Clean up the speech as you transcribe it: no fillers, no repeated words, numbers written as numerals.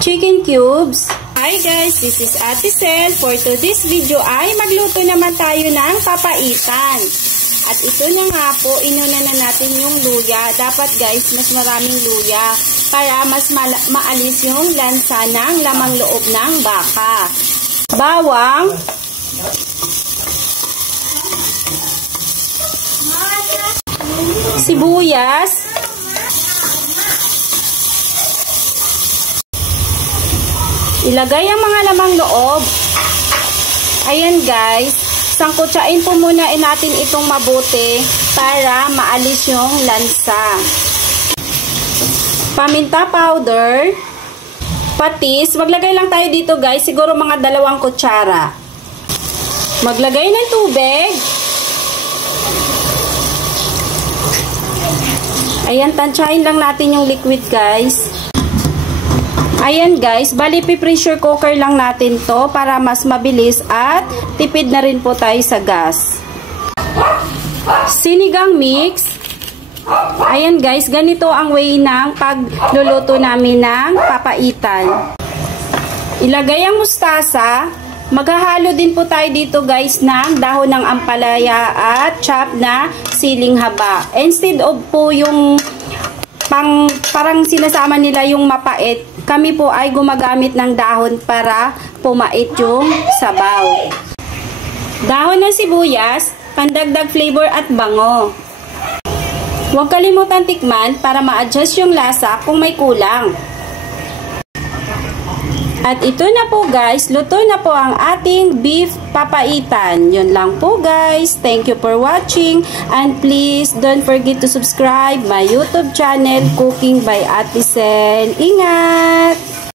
chicken cubes. Hi guys, this is Ate Sel. For today's video ay magluto naman tayo ng papaitan. At ito na nga po, inuna na natin yung luya. Dapat guys, mas maraming luya para mas maalis yung lansa ng lamang loob ng baka. Bawang, sibuyas, ilagay ang mga lamang loob. Ayan guys, sangkutsain po muna natin itong mabuti para maalis yung lansa. Paminta powder, patis, maglagay lang tayo dito guys, siguro mga 2 kutsara. Maglagay ng tubig. Ayan, tansyahin lang natin yung liquid guys. Ayan guys, bali pressure cooker lang natin to para mas mabilis at tipid na rin po tayo sa gas. Sinigang mix. Ayan guys, ganito ang way ng pagluluto namin ng papaitan. Ilagay ang mustasa. Maghahalo din po tayo dito guys ng dahon ng ampalaya at chop na siling haba. Instead of po yung parang sinasama nila yung mapait, kami po ay gumagamit ng dahon para pumait yung sabaw. Dahon ng sibuyas, pandagdag flavor at bango. Huwag kalimutan tikman para ma-adjust yung lasa kung may kulang. At ito na po guys, luto na po ang ating beef papaitan. Yun lang po guys. Thank you for watching and please don't forget to subscribe my YouTube channel Cooking by Ate Sel. Ingat!